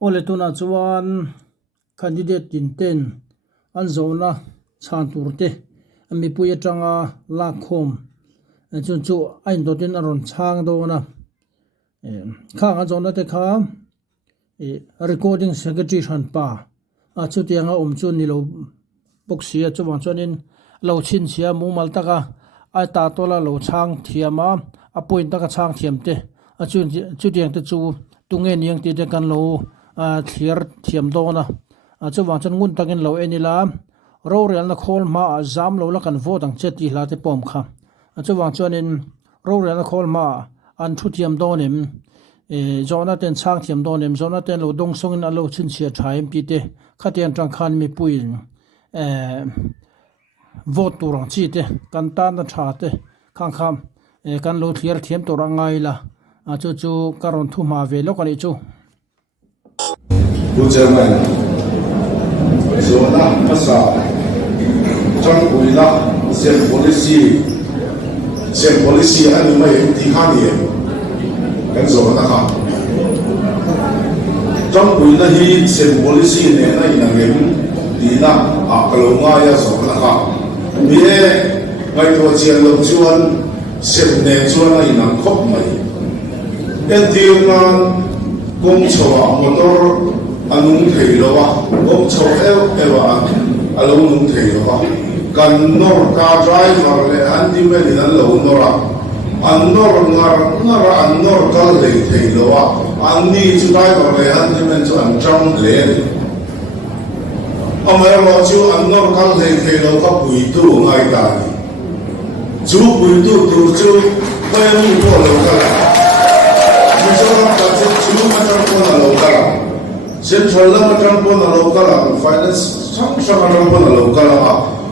ole tuna chuan candidate tin ten an zona chan turte mi pui atanga la khom chun chu ain do tin aron chang do na kha nga zona te kha recording secretary han pa a chu tianga chu ni lo boxia chu wang chuanin lo chin sia mu mal taka ai ta tola lo chang thiama a point taka chang thiam te a chu tiang te chu tunge niang ti te kan lo thiar thiam do na a chu wang chan ngun takin lo enila ro real na khol ma zam lo la kan vote ang che ti hla te pom kha a chu wang chuanin ro real na khol ma an thu thiam do nim zona ten chang thiam do nim zona ten lo dong song in a lo chin sia thaim pi te khatian tang khan mi puin vote turang chi te kan ta na tha te khang kham kan lo thiar thiam tur angai la a chu karon thu ma ve lo kan i chu Chairman zona asa trong uila sem policy ani mai ti khani kan zona kha trong uila hi sem policy ne na ina ngem ti na a kalonga ya zona kha mi e ngai to chian lo chuan sem ne chuan na ina khop mai en ti na công chowa motor anung thei lowa công chow ewa alung thei lowa kan nor ka driver le andi me ni nan lo nora an nor ngar an nor kal le thei lowa anni chu driver le andi men chu an trong le amer lo chu an nor kal le thei lo ka pui tu ngai ta ni chu pui tu chu pa mu ko lo ka Central la matang pon na local finance sang matang pon na local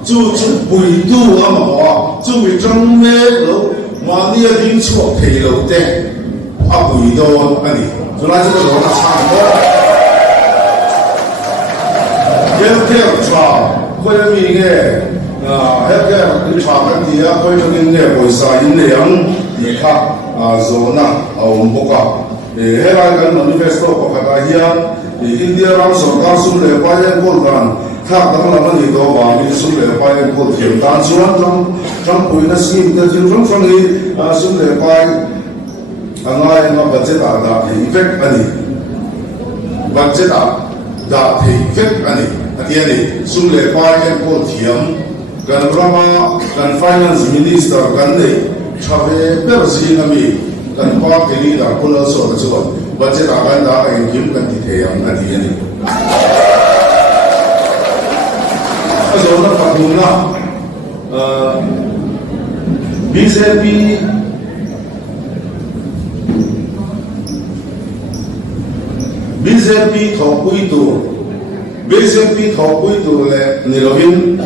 chu bui tu ama chu mi trong me lo ma ni a ding chuak thei lo te a bui do ani chu la chu lo na sang do healthcare tra ko mi nge healthcare ni tra kan dia ko ni nge poisa in le yang ni kha zona au boka herai kan manifesto ko kata hian India ram sarkar sum le paien kol dan thak dang la mani do ba mi sum le paien kol thiam dan chuan trong puina scheme te jin trong hi sum le pai angai ma budget da effect ani budget da effect ani atiani sum le paien kol thiam kan rama kan finance minister kan nei thave per sinami kan pa kini da kola so da chuan budget akan da ai kim kan ti theyam na ti ani azona patuna BJP thopui tu le nilovin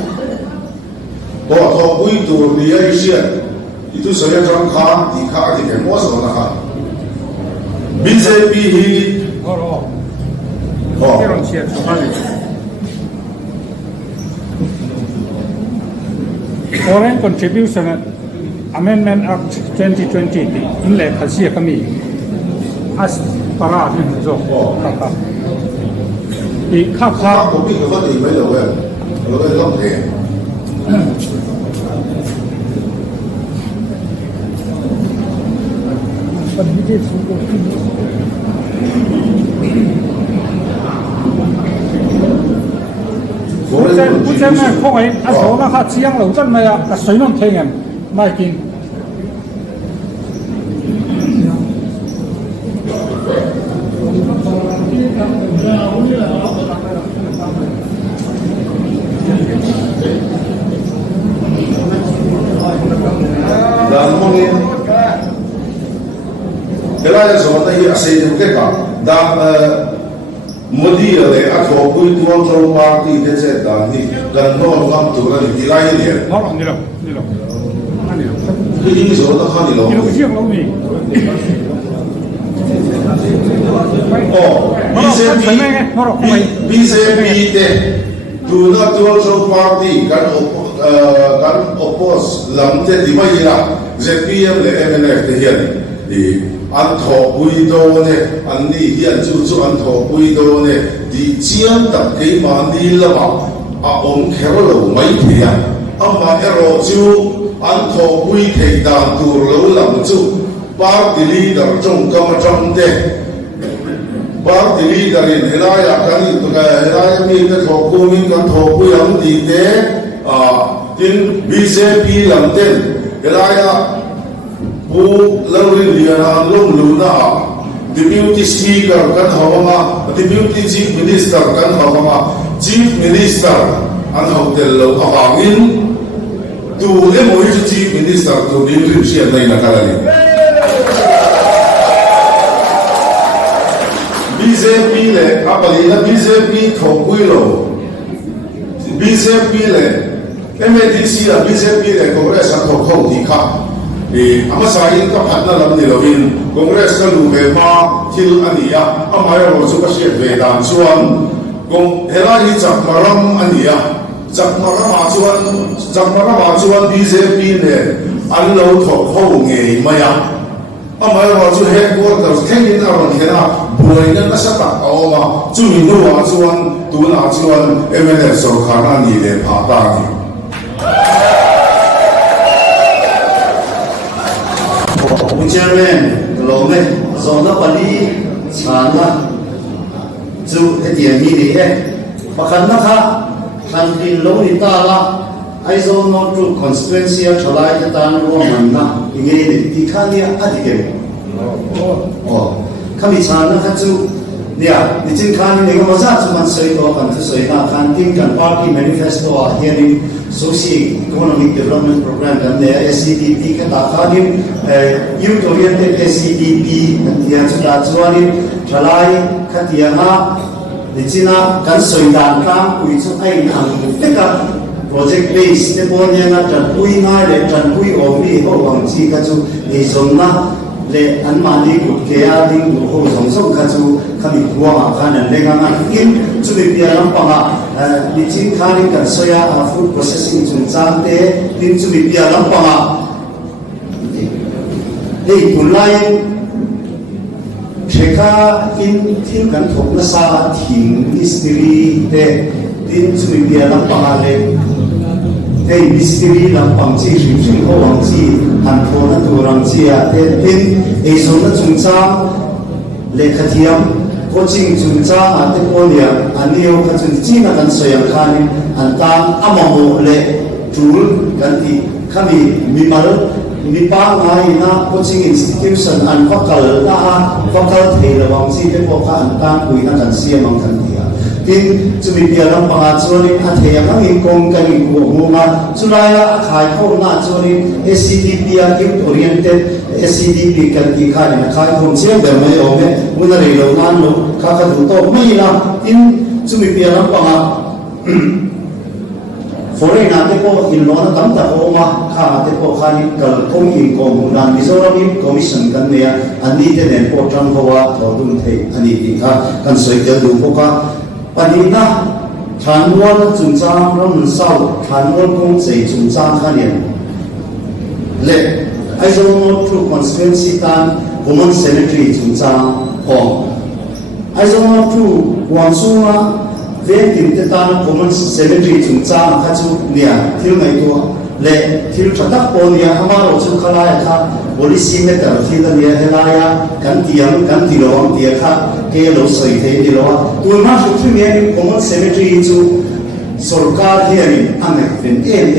bo thopui tu ni asia itu saya jang kha ti kha ti ke mo so na kha BJP hi Foreign Contribution Amendment Act 2020 in le khasia kami as para ni zo kha i kha ko bi ko ti mai lo we lo ke lo ke Bukan mah kau ini asal nak kat siang lalu kan maya kesulitan tengen, makin. Dan mungkin kalau ada sesuatu yang asyik juga, dan Modi le atau pun tuan tuan parti desa dan ni dan non tu kan di lain dia. Orang ni lah. Ini sesuatu kan ni loh. Ini siang lalu ni. Oh, BJP deh. Tu nak tuan tuan parti kan oppose lam te di mana? ZPM le MNF deh ni. an thọ bùi đồ nè an ni hiện chú an thọ bùi đồ nè đi chiếm tập cái mà đi là bảo ông khéo lâu mấy thì mà ero chú an thọ bùi thầy đàn tu lâu làm chú party leader trong trong thế party leader in helaya kani to ka helaya mi ka thọ cô min kan thọ bùi am đi thế tin BJP làm tên helaya bu lawri liana long luna deputy speaker kan hawama deputy chief minister kan hawama chief minister an hotel lo awangin tu emoi chief minister tu din rim sian nai nakalani BJP le apali na BJP thokui lo BJP le MADC la BJP le congress an thokho di kha ama sain ka phatna lam ni lovin congress ka lu ve ma thil ania amai ro chu ka siat ve dan chuan kong hela hi chakmaram ania chakmaram chuan BJP ne an lo thok ho nge maya amai ro chu headquarters thengin aron khena buaina na sa tak awma chu min no wa chuan tuna chuan MNL sarkar ani le pha ta ni Chairman, lome, zona pali, chana, zu etian ni ni pakan nak kan din lo ni tala, I zone not to constituency chalai tan ro manna, inge ni tikania adike. Oh, kami chana khachu, dia, ni chin kan ni ko za chu man soi to kan thu soi na kan tin kan party manifesto a hearing socio-economic development program dan the SCDP kan takanim youth oriented SCDP dia sudah jualin jalai katianga di Cina kan soidan kan uisu ai nang teka project base te bolnya na dan pui ngai le dan pui omi ho wang chi ka chu ni somna le an mani ku ke a ding ho song song ka chu kami kuwa kan le ngang in chu bi pia lam pa di Cina kan kan soya food processing chung chang te tin chu bi pia lam pa ei punlai Cheka in tin kan thok na sa thing mystery te tin chu bi pia lam pa le ei mystery lam pang chi rim rim ho wang chi han tho na tu rang chi a te tin ei so na chung chang le khathiam coaching chung chang a te polia anio ka chung chi na kan soyang khan an tang amamo le tool kan ti khami mimal mipa ngai na coaching institution an fakal na fakal thei la wang chi te ko ka an tang kui na kan siam ang kan dia tin chu mi pia lam panga chuanin a thei ang in kong kan in ko huma chulaya a khai kho na chuanin SCDP a youth oriented SCDP kan ti khai na khai khom chiang ber mai ome muna rei lo nan lo kha ka du to mai na tin chu mi pia lam panga foreign ate ko in lo na tam ta ko ma kha ate ko khani kal thong in ko munan mizoram commission kan ne ani te nen po tram ko wa thodum the ani ti kha kan soi tel du ko ka panina thanwal chung chang ram sau thanwal kong sei chung chang khanian le I don't know through constituency tan women cemetery chung chang hong I don't know through wangsuma về tìm tới ta common cemetery chúng ta khá chú nia thiếu ngày tua lệ thiếu chặt đắc bồn nia hama rồi chú khá lai khá policy meter thiếu ta nia helaya cắn tiền lo tiền khá cái lỗ sợi thế đi lo tu mà chú chú nia common cemetery chú सरकार हियरिंग आमे fin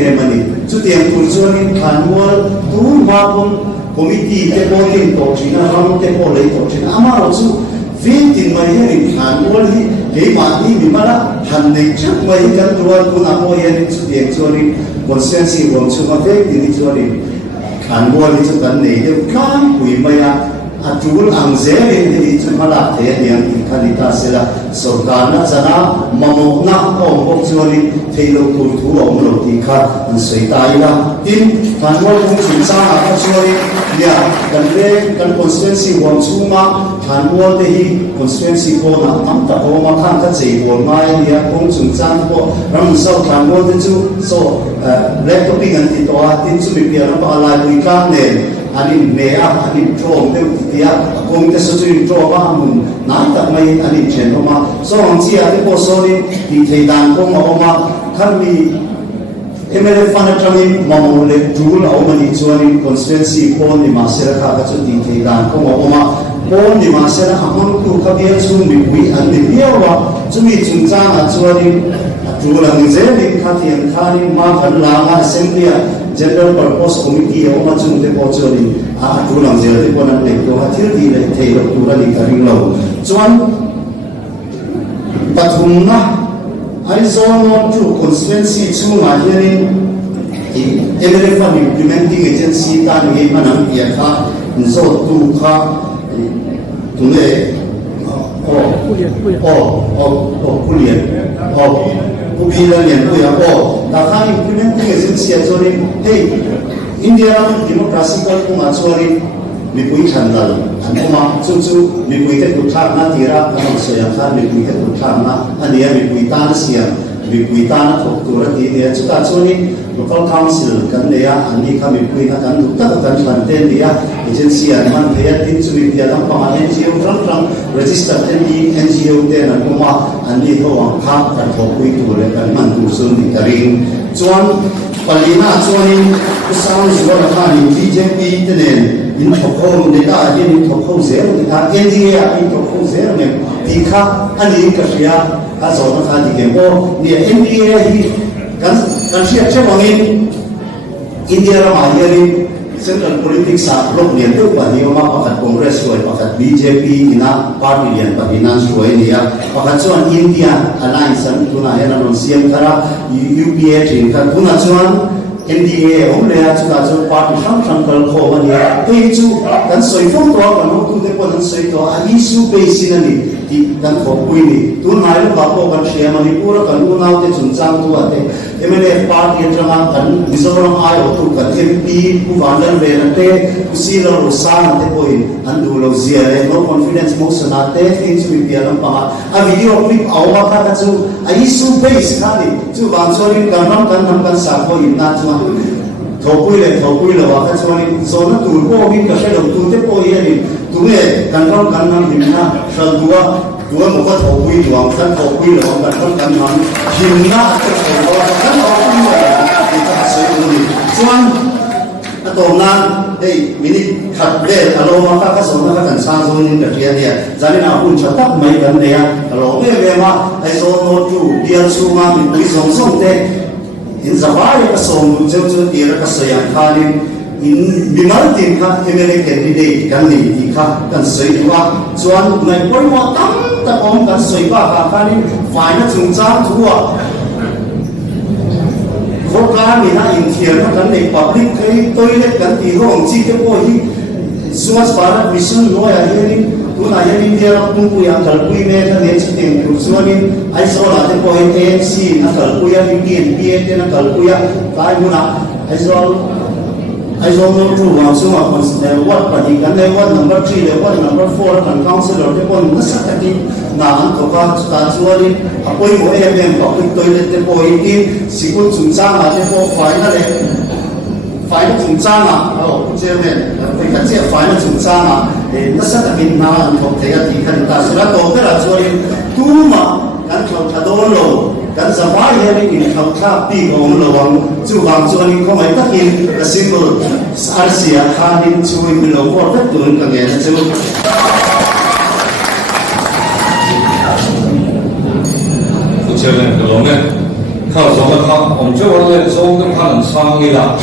em mani chú tiền tu chú ni khan wal tu ma pun committee te bolin to china ram te bolai to china ama rồi chú viên tiền mai hiền hàn wal hi cái mà đi bị mà hàn này chắc mai cái tuan cũng là mua hiền chú tiền cho đi consensus gồm chú mà viên tiền cho đi hàn wal đi chú cần này đều khám quỷ mai atul ang zeli ni chu mala the hian khalita sela sarkar na chana mamo na om bok chuani theilo tur thu om lo ti kha an sei tai na tin thanwal kong chin sa a chuani ya kan le kan constituency won chuma thanwal te hi constituency ko na am ta ko ma khan ka chei bol mai ya kong chung chan ko ram so thanwal te chu so laptop ngan ti to a tin chu mi pia na pa la ni ka ne anin mea anin trom te tia kong te so chin tro ba mun nai tak mai anin chen oma so ang chia te po so ni ti thei dan ko ma oma khan mi MLF fan atangin mamule tool au mani chuani constituency pon ni masera kha ka chu ti thei dan ko ma oma pon ni masera amon ku ka bia chu mi wi an ni biawa chu mi chung cha na chuani tool ang je ni kha tian kha ni ma khan la ma assembly general purpose committee au ma chung te po chuani a tool ang je te pon an le to ha thil ti le thei lo tu ra ni ka ring lo chuan pathum na Arizona to constituency to Mahiri MLF implementing agency tan ngai manam ya kha zo tu kha tune pulian pubilan yan puya ta kha implementing agency azori hey India democracy ko ma azori mi pui chandal anuma chu mi pui te kutha na tira ka so ya kha mi pui te kutha na ania mi pui ta na sia mi pui ta na thok tu ra ti ne chu ta chu ni local council kan ne ya ani kha mi pui na kan du ta kan chan te ne ya agency an man the ya tin chu mi ya dam pa NGO ram register NGO te na kuma ani ho ang kha kan thok pui tu le kan man tu su ni karing chuan palina chuanin sound zuwa kha ni BJP te ne in thokho ne ta in thokho zero ne ta NDA in thokho zero ne ti kha ani ka ria a zo na kha di ke bo ni NDA hi kan sia che wangin India ra ma yari central politics sa block ne to pa ni ma pakat congress ko pakat BJP ina party lian pa finance ko ni ya pakat chuan India alliance an tuna hena non CM kara UPA thin ka tuna chuan NDA om le a chuka chu party sang kal kho ani pe chu kan soi phong to kan tu te pon soi to a issue base ni ti kan kho pui ni tu nai lo ka ko kan share mani pura kan u nau te chun chang tu ate MLF party drama kan mizoram ai o tu kan MP ku walan ve na te usi lo sa te poi an du lo zia le no confidence mo sana te things we be alam pa a video clip au ma ka chu a issue base khani chu wang chorin kan nam kan sa ko in na chu thopui le wa ka choni zona tur ko bin ka shelo tu te po ye ni tu me kan nam himna shal duwa mo ka thopui duwa kan thopui le wa kan nam himna ka shelo kan thopui le ka sai ni chuan a to nan ei mini khat le alo ma ka zona ka kan sa zo ni ka ria dia zani na hun cha tak mai kan ne ya alo me ma ai zo no tu dia chu ma mi zong te in zawai ka som chu tira ka sayang khanin in bimal tin kha MLA candidate kan ni ti kha kan sei tuwa chuan nai poi mo tam ta om kan sei ba ka khanin fai na chung cha thuwa kho ka ni na in thiar na kan nei public kai toilet kan ti rong chi te po hi Swachh Bharat mission no ya ni tuna ya India tumpu yang kalpui me kan ne chiting kursuanin ai so la te po ANC na kalpuya PNP te na kalpuya kai muna ai so no tu wang so ma what party kan ne what number 3 le what number 4 kan councilor te po na sakati na an to ka ta chuani apoi mo public toilet te po in sikul chungcha ma te po final le final chungcha ma chairman ka che final chungcha ma na sa takin na an thok thega ti khan ta sura to kara chori tu ma kan thok thadon lo kan sa ba ye ni in thok tha pi ong lo wang chu wang chu ani ko mai takin a single arsia khanin chu in lo ko ta tun ka ge chu副chairman个龙呢靠什么他我们这玩意中跟他能商议了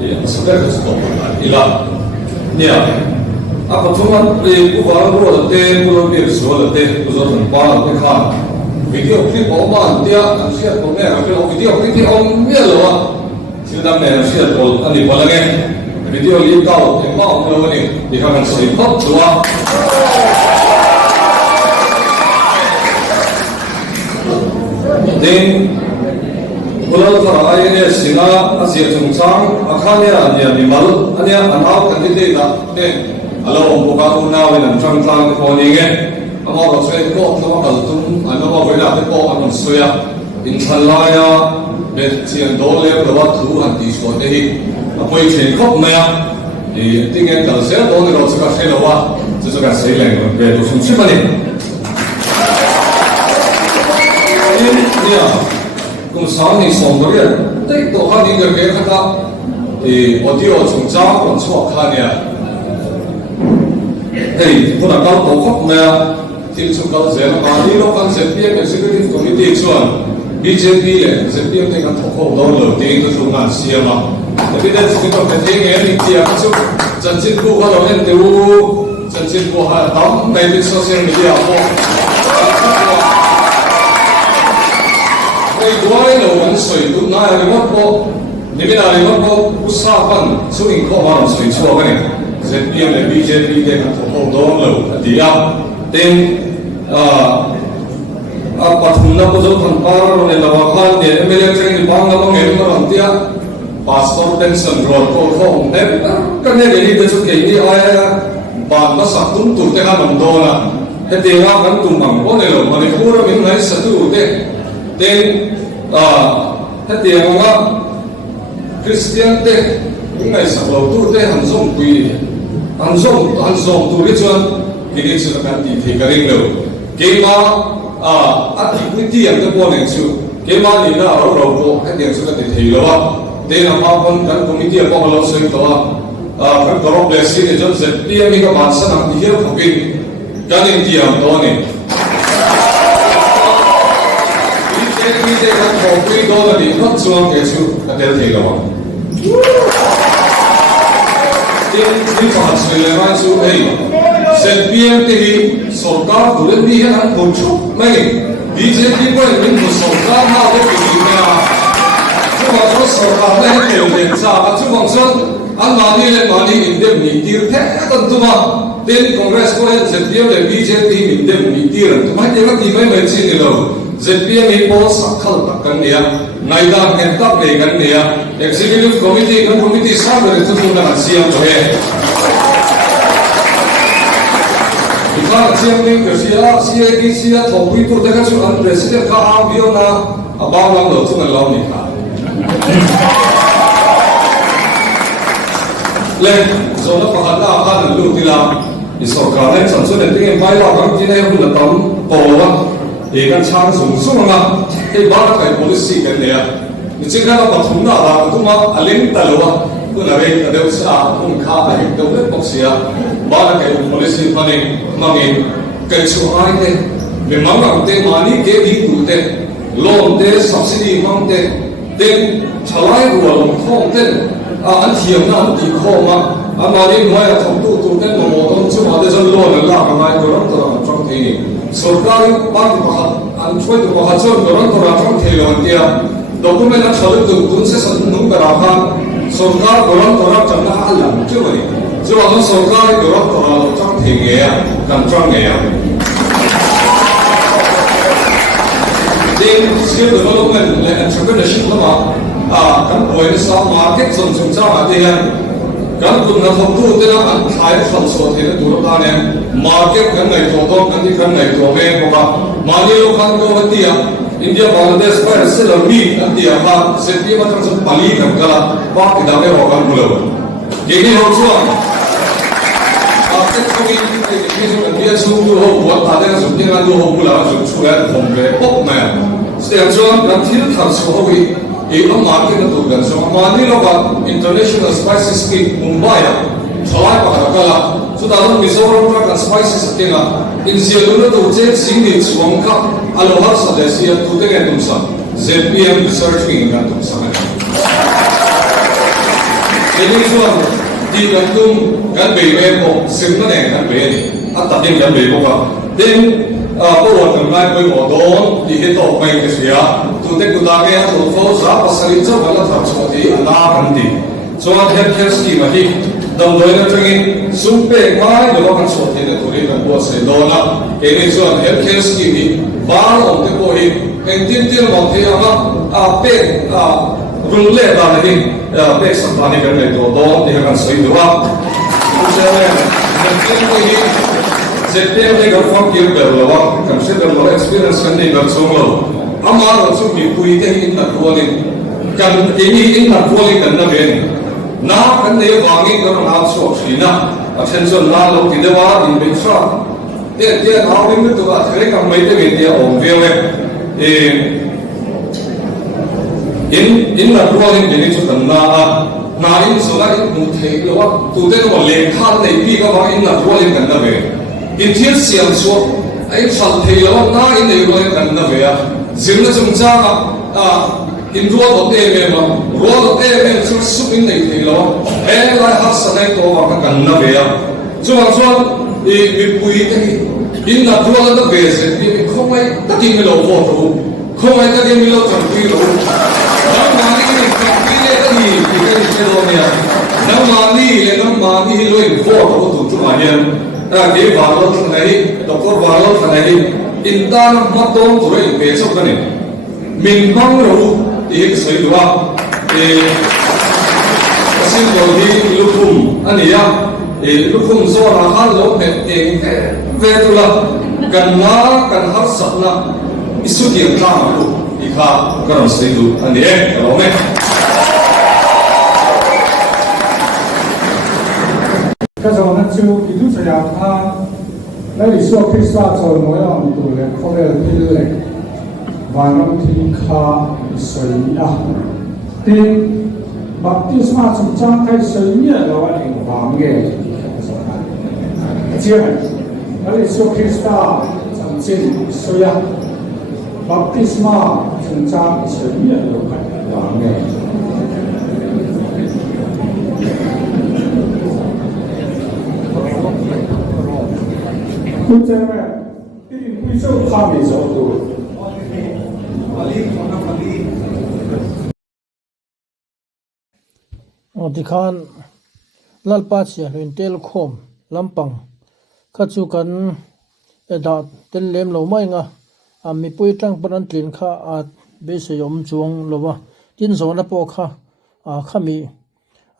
也是这个是多一了你啊不同啊，不管我的爹，不能别说的爹，不说很巴了，你看，video clip 我嘛，爹，但是我咩啊，video clip 我咩了啊？现在咩是我，你不能个，video 一到，你嘛我问你看看谁拍是吧？你，不能说哎呀，行啊，些中商，看你你mal，你很好，肯定的，对。Alo buka una we nan chang tlang ko ni nge amo ro se ko to ka tum ano ma we la te ko an soya in thala ya be chian do le lo wa thu han ti so te hi apoi chen khop ma ya thì tiếng nghe tờ sẽ đó rồi sẽ có sẽ đâu àจะการเสียแรงvềตัวชุมชนนี่เนี่ยกลุ่มสาวนี่ส่งตัวเนี่ยได้ตัวข้านี่ก็เกี่ยวกับอดีตชุมชนคนชอบข้าเนี่ยคนละตัวครบเนี่ยที่ชุมชนเสียมาที่เราการเสียเพียงเป็นสิ่งที่คอมมิตี้ชวน BJP เลยเสียเพียงในการถกข้อเราเลยที่ตัวชุมชนเสียมาแต่ที่ได้สิ่งที่เป็นที่เงี้ยนี่ที่ชุมจันทร์ผู้เขาเราเห็นดูจันทร์ผู้เขาทำในโซเชียลมีเดียพวกในตัวเราวันสวยตุนายเราพวกนี่ไม่ได้เราพวกอุตสาหกรรมช่วยข้อมันสวยชัวร์กันเนี่ยเจ็บยังเลย BJP เด็กเขาเขาโดนเราดีอ่ะเต็มปัจจุบันก็จะทำปาร์เราเนี่ยเราว่าเนี่ยไม่ได้ใช้ในบางเราต้องเห็นเราเดียpassport pension road ko khong ne kan ne ni de chu ke ni aya ban ma sa tum tu te kan dom do na he te nga kan tum mang ko ne lo ma ne pura min ngai sa tu te ten he te nga christian te ngai sa lo tu te han song pui han song tu ri chuan ki ni chu kan ti the ka ring lo ke ma a ti ku ti am te po ne chu ke ma ni na ro ko he te chu ka ti thei lo wa tên là bao con các committee ở bao lâu xây tòa các tổ chức lệ sinh cho dân địa mình các bạn sẽ làm gì hết không biết cái này thì làm đó này cái các tổ chức đó là đi phát triển cái sự cái điều gì đó cái phát triển là cái sự ấy dân địa thì sở các tổ chức đi hết một chút mấy đi dân đi qua mình một sở các nào cũng bị chúng ta có sở hữu này nhiều điểm sao chúng ta说anh nói đi lên nói đi mình đem mình tiêu thế còn chúng ta đến Congress có hiện dân tiêu để BJP mình đem mình tiêu chúng ta thấy cái gì mấy mấy chuyện đâu dân tiêu mình có sắc khăn tất cả này này đang hiện tại này cái này executive committee cái committee sao để chúng ta làm gì vậy chúng ta xem những cái gì á CIC á thầu quý tôi thấy các chú anh president các ao biểu na bao năm rồi chúng ta làm gì cả lên rồi nó phát ra hai lần luôn thì là thì sau cả lên sản xuất đến tiếng máy lao độngที่ได้คุณละต้นโตวะเอกชนสูงสุดนะที่บ้านใคร policy กันเนี่ยนี่จริงๆเราปฐมนาราตุ้มมาอลินตะลุวะคุณอะไรแต่เดี๋ยวสาคุณข้าไปเดี๋ยวเล็กปกเสียบ้านใคร policy พันเองมั่งเองเกิดช่วงอะไรเนี่ยเป็นมั่งมั่งเตมานี่เกิดดีกูเตโลนเต subsidy มั่งเตเต็มชลายหัวลงท้องเต้นอันเทียมนั่นตีข้อมาอันมานี่ไม่ทำตู้เต้นมาโมต้นชั่วโมงเดียวจะล้วนแล้วล่ะมันไม่ตัวรังตัวรังจ้องทีนี่สุดท้ายบ้านตัวอันช่วยตัวเขาช่วยตัวรังตัวรังจ้องทีเลยวันเดียวดอกกุเมนต์นั้นชอบตัวคุณเสียสนุกกระราคันสุดท้ายตัวรังตัวรังจังหน้าหลังช่วยช่วยว่าสุดท้ายตัวรังตัวรังจ้องทีเงี้ยกันจ้องเงี้ยthen skill development and entrepreneurship lama kan point stock market som cha ate han kan kun na thom tu te na an thai khon so the na dur ta ne market kan ngai to kan ti kan ngai to me ko ba mali lo kan ko watia india bangladesh par sel mi atia ha se ti ma tang so pali kan kala ba ki da me ho kan bulo ge ni ho chuan market ko ni ni so dia su tu ho wa ta de so ti na lu ho bula so chu ya thom le pok ma se chuan kan thil thar so ho wi एक मार्केट में तो गंजो मानी लोग international spices की मुंबई चलाए पकड़ा कला सुधारण मिजोरम का स्पाइसेस के ना इन जिलों तो उसे सिंधी चुंका अलोहा सदस्य तुते के तुम सब ZPM रिसर्च की इनका तुम सब ये जो दी तुम गन बेबे को सिमना ने गन बे आता दिन गन बेबो का दिनก็วันนั้นไม่ไปหมดโดนที่เห็นต่อไปก็เสียตัวเด็กกูตาแก่ตัวโฟสรับภาษาลิจ้าวันละทับสวัสดีอันน่ากันดีส่วนเฮลท์แคร์สกีมาที่ดำเนินเรื่องซุปเปอร์ไม้หรือว่ากันสวัสดีในตัวนี้กันบัวเสดนะเกี่ยวกับเฮลท์แคร์สกีนี่บ้านเราที่พอเห็นเป็นที่เราที่อามาเป็นรุ่งเล่ตาเนี่ยเป็นสัมพันธ์กันในตัวโดนที่กันสวยดูว่าผู้ชายเป็นที่พอเห็นZPM ने घर फॉर्म किया कर लो कम से कम लो एक्सपीरियंस करने घर सोंग लो हमारा सुख भी कोई कहीं इन नटवाली कर कहीं इन नटवाली करना Ben na kan ne wangi ko na so thina attention na lo ti dewa in be sa te awing to ka thre kam mai te ge om ve we in na rolling de ni chu kan na in so la in mu thei lo wa tu te no le khan nei pi ka wa in na rolling kan na ve in thiel siam so ai sal thei lo na in nei rolling kan na ve ya zim na chung cha ma in ruo do te me ma ruo do te me chu su in nei thei lo e la ha sa nei to wa ka kan na ve ya chu ma chuan mi pui te in na ruo la ve se ni không ai ta ki me lo vo to không ai ta ki me lo chang pi lo Nam mani lo in for to tu manian ke valor thanai doctor valor thanai intan matom tu re pe so kane min bang ro ek soi dua asin ko di lukum ania lukum zo ra hal lo me ve tu la kan har sapna isu ki ka lu ikha karam sei du ania lo me cái giờ nó chưa kỹ thuật xây dựng lấy lý do khi sao cho nó là một tổ chức không phải là thiên lệ và nó thiên khá xây thì baptism chúng ta thấy xây nhẹ là vậy vàng nghề chưa lấy lý do khi sao chẳng chỉ xây baptism chúng ta xây nhẹ là vậy vàng nghềคุณเจอไหมที่คุยเรื่องความมีสองตัวที่ข้านลัลปาเชียเป็นเตลคอมลำปังข้าจูกันดาเตลเลมเหลาไม่งะมีปุยจังปนันตินข้าอาจเบสยมจวงหรือว่าจินโซนปอข้าข้ามี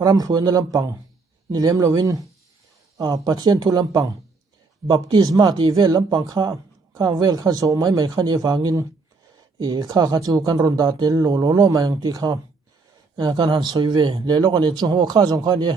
รำรวยในลำปังนี่เลมเหลาวินปัจเจียนทุลำปังบัพติศมาที่เวลลำปังข้าเวลข้าโซไม่ข้าเยฟังินข้าจูกันรอนดาเตลโลไม่ที่ข้ากันหันสวยเวเลยโลกันนี้จุงหัวข้าจงข้าเนี่ย